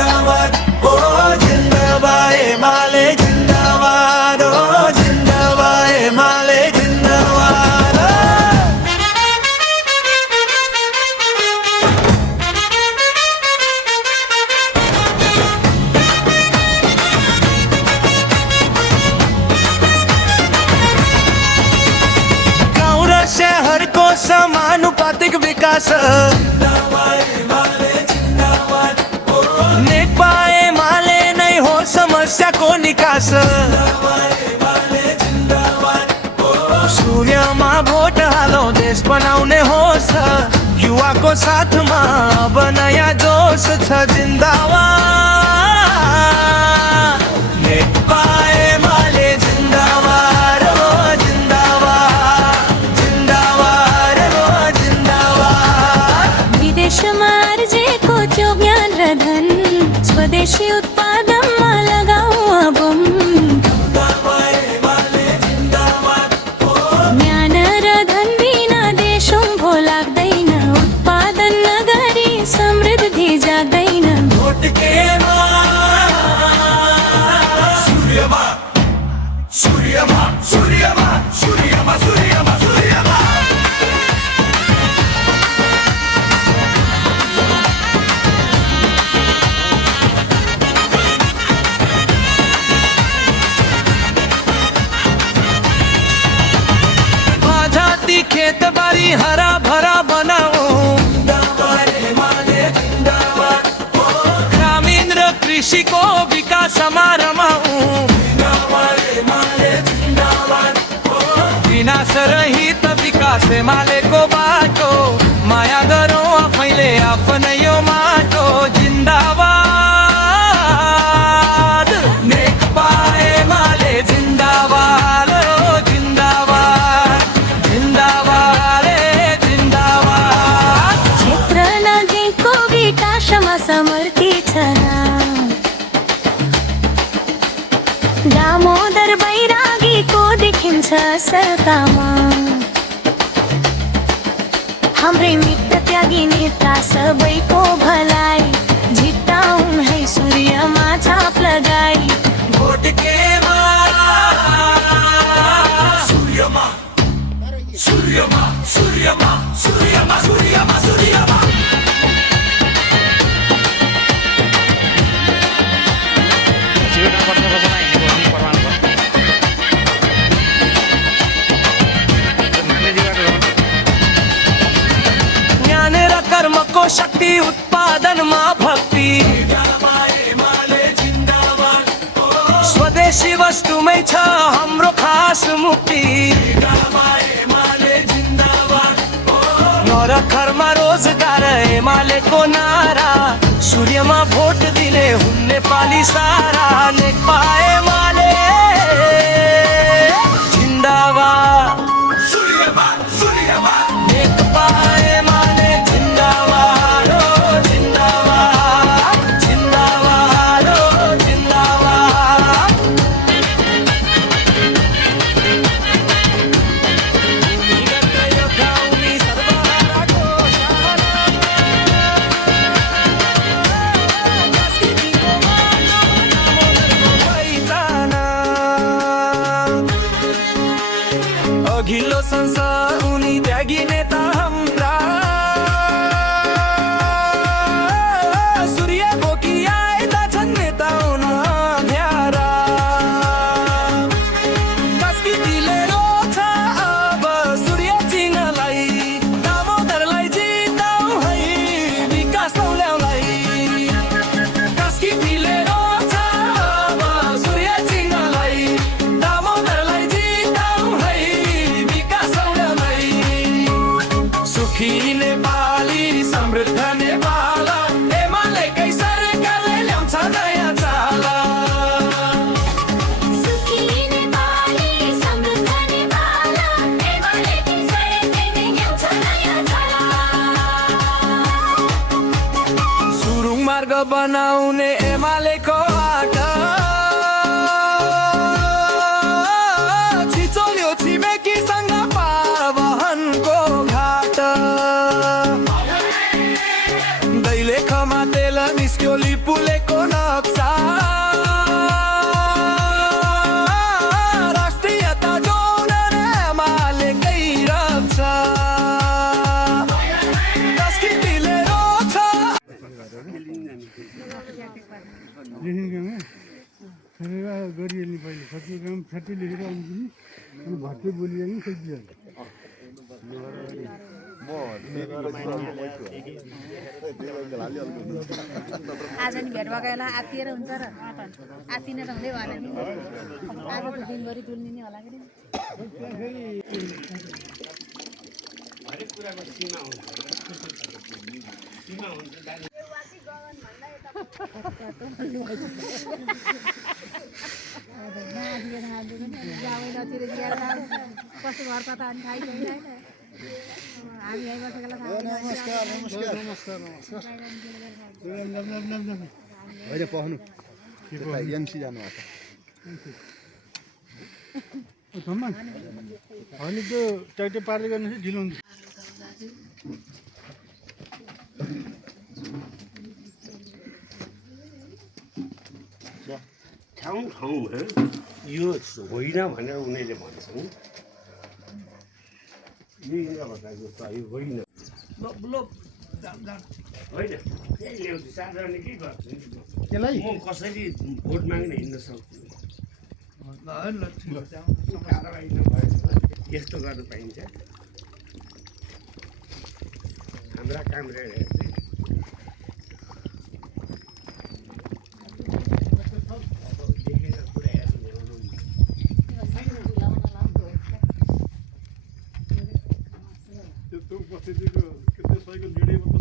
जिंदाबाद ओ जिंदाबाद एमाले जिंदाबाद ओ जिंदाबाद एमाले जिंदाबाद गाँव र शहर को समानुपातिक विकास नेकपा एमाले नहीं हो समस्या को निकास सूर्यमा भोट हालो देश बनाउने होस् युवा को साथ में अब नयाँ जोश छ जिंदाबाद नेकपा एमाले जिंदाबाद ओ जिंदाबाद जिंदाबाद ओ जिंदाबाद विदेशमा अर्जेको त्यो ज्ञान र धन स्वदेशी उत्पादनमा लगाऊ अब ज्ञान र धन बिना देश भो लाग्दैन उत्पादन नगरी समृद्धि जाग्दैन भोट के सूर्यमा सूर्यमा सूर्यमा सूर्यमा सूर्यमा सूर्यमा खेत बारी हरा भरा बनाओ ग्रामीण र कृषि को विकास रमाऊ विनाश रहित विकास एमाले को बाटो माया गरौँ आफैले आफ्नै यो माटो जिन्दाबाद नेकपा एमाले जिन्दाबाद ओ जिन्दाबाद जिन्दाबाद रे जिन्दाबाद क्षेत्र नदीको विकासमा समर्थी छ दामोदर बैरागीको देखिन्छ सरकामा हाम्रै मित्र त्यागी नेता सबैको भलाइ झिटाउन है सूर्यमा छाप लगाई भोट के सूर्यमा सूर्यमा सूर्यमा सूर्यमा सूर्यमा सूर्यमा ज्ञान र कर्म को शक्ति उत्पादन मा भक्ति स्वदेशी वस्तुमै छ हाम्रो खास मुक्ति नर घरमा रोजगार एमालेको नारा सूर्यमा भोट दिने हुन् नेपाली सारा नेकपा एमाले जिन्दाबाद सूर्यमा सूर्यमा नेकपा एमाले जिन्दाबाद ओ जिन्दाबाद जिन्दाबाद ओ जिन्दाबाद यो गाउँमी सर्वहाराको शाना संस्कृतिको माटो दामोदरको पहिचाना अघिल्लो संसार उनी त्यागी नेता हाम्रा सूर्य बोकी आएका छन् नेता हुन न्यारा संस्कृतिले रोज्छ अब सूर्य चिन्हलाई दामोदरलाई जिताउँ है विकास ल्याउलाई संस्कृतिले रोज्छ अब सूर्य चिन्हलाई दामोदरलाई जिताउँ है विकास ल्याउलाई सुखी नेपाली समृद्ध नेपाल एमालेकै सरकारले ल्याउँछ नयाँ चाल सुखी नेपाली समृद्ध नेपाल एमालेकै सरकारले ल्याउँछ नयाँ चाल सुरुङ मार्ग बनाउने एमालेको आट छिचोल्यो छिमेकीसँग पार वहनको घाट दैलेखमा तेल निस्क्यो लिपुलेको लेख्ने काममा सरेर गरिहाल्ने पहिले सबै काम फ्याट्टै लेखेर आउँछ नि अनि भट्टै बोलिहाल्ने सकिहाल्छ आज नि भेट भएको बेला आत्तिएर हुन्छ र आत्तिने त हुँदै भएन नि आजको दिनभरि डुल्ने नि होला कि कस्तो घर कता अनि थाहै छैन हामी यहीँ बसेकोलाई नमस्कार होइन पहनु एमसी जानुभएको अनि त्यो ट्र्याक्टर पार्दै गर्नु चाहिँ ढिलो हुन्छ ठाउँ ठाउँमा यो होइन भनेर उनीहरूले भन्छन् यो बताएको त यो होइन होइन त्यही ल्याउँछु साधारण के गर्छु म कसरी भोट माग्न हिँड्न सक्छु कारवाही नभएर यस्तो गर्नु पाइन्छ हाम्रा काम रहेछ त्यो उपस्थितिको त्यो सहीको निर्णय